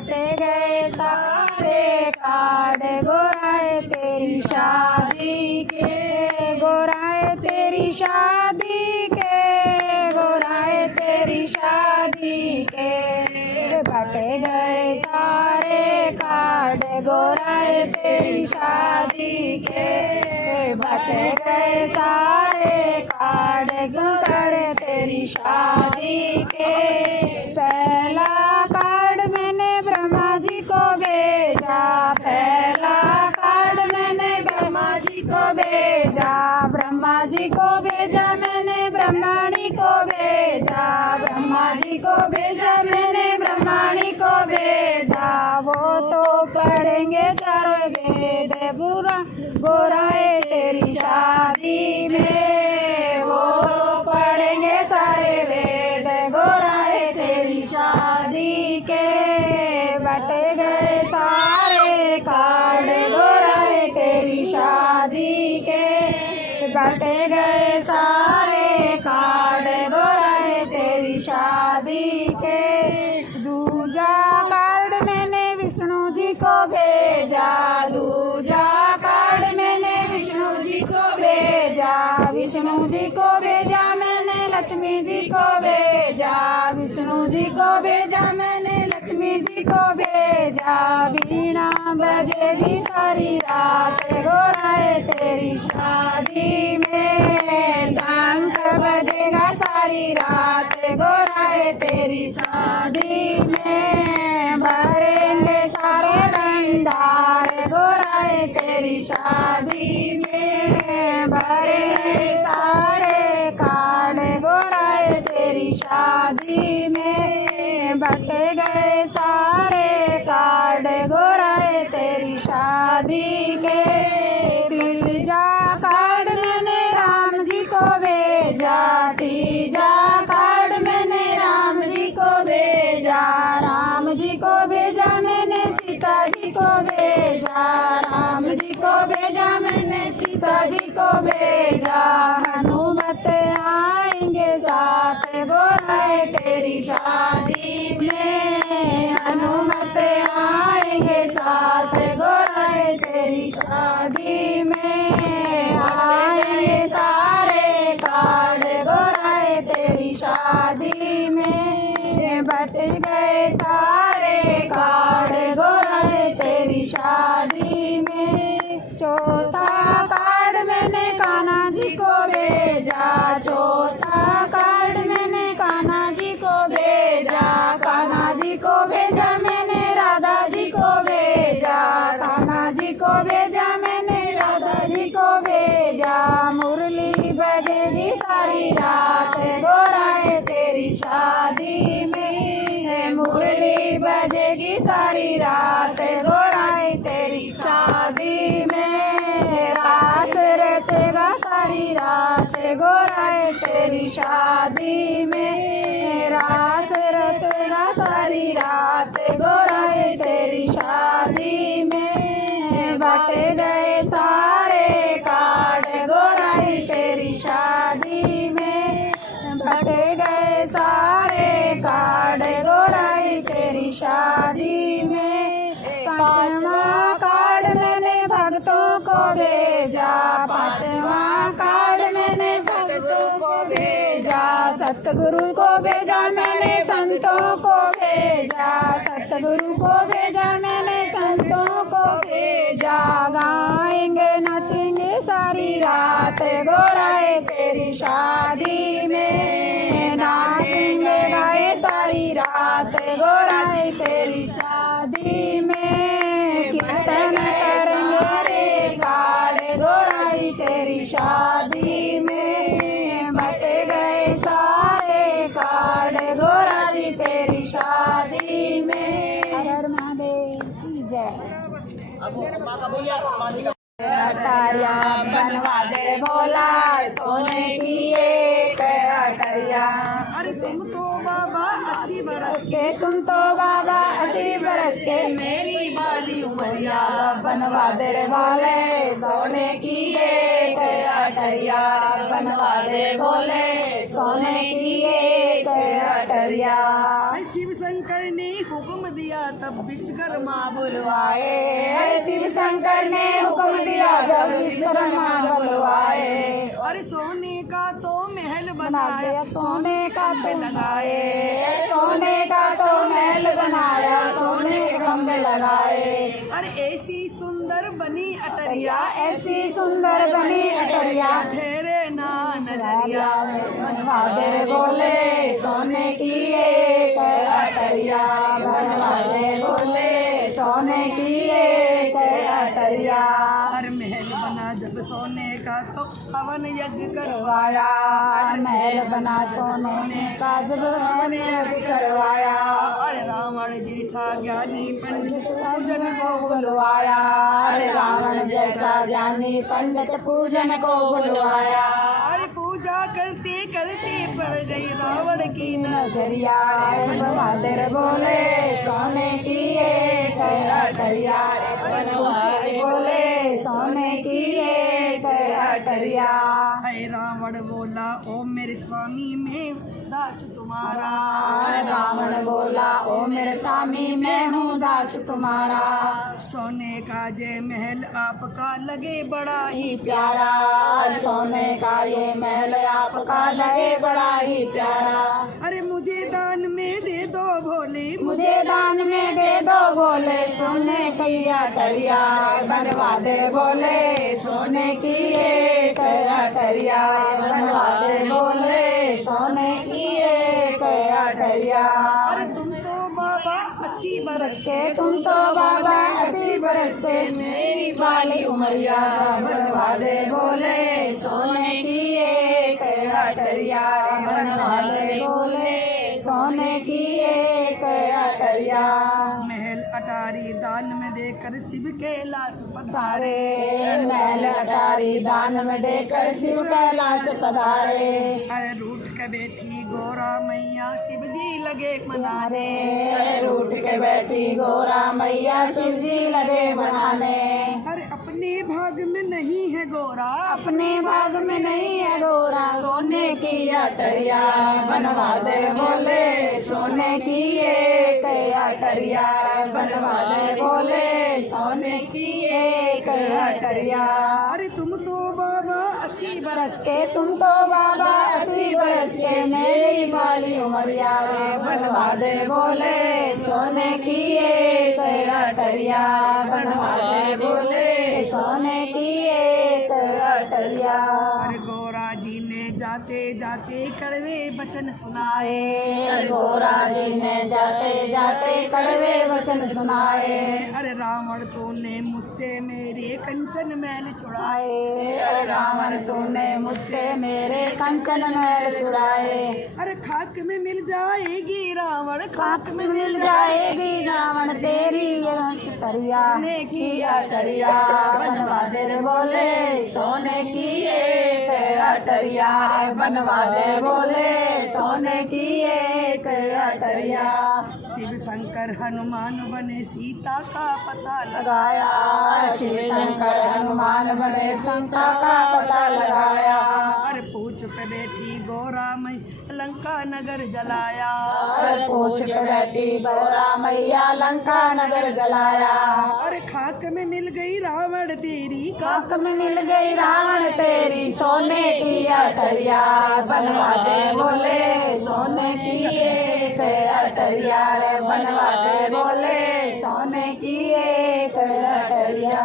बटे गए सारे कार्ड गोराए तेरी शादी के, गोराए तेरी शादी के, गोराए तेरी शादी के। बटे गए सारे कार्ड गोराए तेरी शादी के, बटे गए सारे कार्ड सुनकर तेरी शादी के। पहला कार्ड मैंने ब्रह्मा जी को भेजा, पहला कार्ड मैंने ब्रह्मा जी को भेजा, ब्रह्मा जी को भेजा मैंने ब्रह्माणी को भेजा, ब्रह्मा जी को भेजा मैंने ब्रह्माणी को भेजा। वो तो पढ़ेंगे सारे वेद बुरा गोराए तेरी शादी में, वो तो पढ़ेंगे सारे वेद गोराए तेरी शादी के। बटे गए सारे कार्ड गोराए तेरी शादी के, बटे गए सारे कार्ड गोराए तेरी शादी के। दूजा कार्ड मैंने विष्णु जी को भेजा, दूजा कार्ड मैंने विष्णु जी को भेजा, विष्णु जी को भेजा मैंने लक्ष्मी जी को भेजा, विष्णु जी को भेजा मैंने लक्ष्मी जी को भेजा। वीणा बजेगी सारी रात गोराए तेरी शादी में, शंख बजेगा सारी रात गोराए तेरी शादी में। भरेंगे सारे भंडार गोराए तेरी शादी में, भरेंगे सारे कार्ड गोराए तेरी शादी में। बटे गए सारे कार्ड गोराए तेरी शादी के। तीजा कार्ड मैंने राम जी को भेजा, तीजा कार्ड मैंने राम जी को भेजा, राम जी को भेजा मैंने सीता जी को भेजा, राम जी को भेजा मैंने सीता जी को भेजा। हनुमत आएंगे साथ गोराए तेरी शादी में, हनुमत आएंगे साथ गोराए तेरी शादी में। आएंगे सारे कार्ड गोराए तेरी शादी में, बट गए सारे कार्ड गोराए तेरी शादी में। चौथा कार्ड मैंने कान्हा जी को भेजा, चौथा कार्ड मैंने कान्हा जी को भेजा, कान्हा जी को भेजा मैंने राधा जी को भेजा, कान्हा जी को भेजा मैंने राधा जी को भेजा। मुरली बजेगी सारी रात गोराए तेरी शादी में, मुरली बजेगी सारी रात गोराए तेरी शादी में। रास रचेगा सारी रात गोराए तेरी शादी में, रास रचेगा सारी रात गोराए तेरी शादी में। बटे गए सारे कार्ड गोराए तेरी शादी में, बटे गए सारे कार्ड गोराए तेरी शादी में। पांचवा कार्ड मैंने भक्तों को भेजा, पांचवा कार्ड मैंने भक्तों को भेजा, सतगुरु को भेजा मैंने संतों को भेजा, सतगुरु को भेजा मैंने संतों को भेजा। गाएंगे नाचेंगे सारी रात गोराए तेरी शादी में, नाचेंगे गाए सारी रात गोराए तेरी शादी में। कीर्तन करेंगे रे कार्ड गोराए तेरी शादी में, बट गए सारे कार्ड गोराए तेरी शादी में। हर महादेव की जय। अटारिया बनवा दे भोला, सोने की एक अटारिया। अरे तुम तो बाबा 80 बरस के तुम तो बाबा 80 बरस के मेरी बाली उमरिया बनवा दे रे भोले सोने की एक अटरिया बनवा दे भोले सोने की एक अटरिया। शिव शंकर ने हुक्म दिया तब विश्वकर्मा बुलवाए शिव शंकर ने हुक्म दिया जब विश्वकर्मा बुलवाए। और सोने का तो महल बना बनाया दिया सोने का तो लगाए सोने का तो महल बनाया सोने के खंभे लगाए। और ऐसी सुंदर बनी अटरिया ऐसी सुंदर बनी अटरिया ठहरे ना नजरिया बनवा दे रे भोले सोने की एक अटरिया बनवा दे भोले सोने की एक अटरिया। और महल बना जब सोने का तो हवन यज्ञ करवाया करवाया महल बना सोने का जब हवन यज्ञ करवाया। और रावण जैसा ज्ञानी पंडित पूजन को बुलवाया अरे रावण जैसा ज्ञानी पंडित पूजन को बुलवाया। और पूजा करते करते पड़ गई रावण की नजरिया बनवा दे रे भोले सोने की एक अटरिया बनवा दे भोले सोने की एक अटरिया। है रावण बोला ओ मेरे स्वामी मैं दास तुम्हारा। रावण बोला ओ मेरे स्वामी मैं हूँ दास तुम्हारा। सोने का जय महल आपका लगे बड़ा ही प्यारा सोने का ये महल आपका लगे बड़ा ही प्यारा। अरे मुझे दान में दे दो भोले मुझे दान में दे दो बोले सोने की अटरिया बनवा दे बोले सोने की एक अटरिया बनवा दे बोले सोने की एक अटरिया। अरे तुम तो बाबा 80 बरस के तुम तो बाबा 80 बरस के मेरी बाली उमरिया बनवा दे बोले सोने की एक अटरिया बनवा दे बोले सोने की एक अटरिया। महल अटारी दान में देकर शिव कैलाश पधारे महल अटारी दान में देकर शिव कैलाश पधारे। अरे रूठ के बैठी गोरा मैया शिव जी लगे मनाने। रूठ के बैठी गोरा मैया शिव जी लगे बनाने। अरे अपने भाग में नहीं है गोरा अपने भाग में नहीं है गोरा सोने की अटरिया बनवा दे बोले सोने की एक अटरिया बनवा दे बोले सोने की एक अटरिया। अरे तुम तो बाबा 80 बरस के तुम तो बाबा 80 बरस के मेरी बाली उमरिया बनवा दे बोले सोने की एक अटरिया बनवा दे बोले सोने की एक अटरिया। अरे गोरा जी ने जाते जाते कड़वे वचन सुनाए। गोरा जी ने जाते जाते कड़वे वचन सुनाए। अरे रावण तूने मुझसे मेरे कंचन मैल छुड़ाए। अरे रावण तूने मुझसे मेरे कंचन मैल छुड़ाए। अरे खाक में मिल जाएगी रावण खाक में मिल जाएगी रावण तेरी अटरिया सोने की अटरिया बनवा दे रे बोले सोने की एक अटरिया बनवा दे बोले सोने की एक अटरिया। शिव शंकर हनुमान बने सीता का पता लगाया शिव शंकर हनुमान बने सीता का पता लगाया। अरे पूछ पे बैठी गोरा मई लंका नगर जलाया। अरे पूछ पे बैठी गोरा मैया लंका नगर जलाया। अरे खाक में मिल गई रावण तेरी खाक में मिल गई रावण तेरी सोने की अटरिया बनवा दे बोले सोने की एक अटरिया रे बनवा दे बोले सोने की एक अटरिया।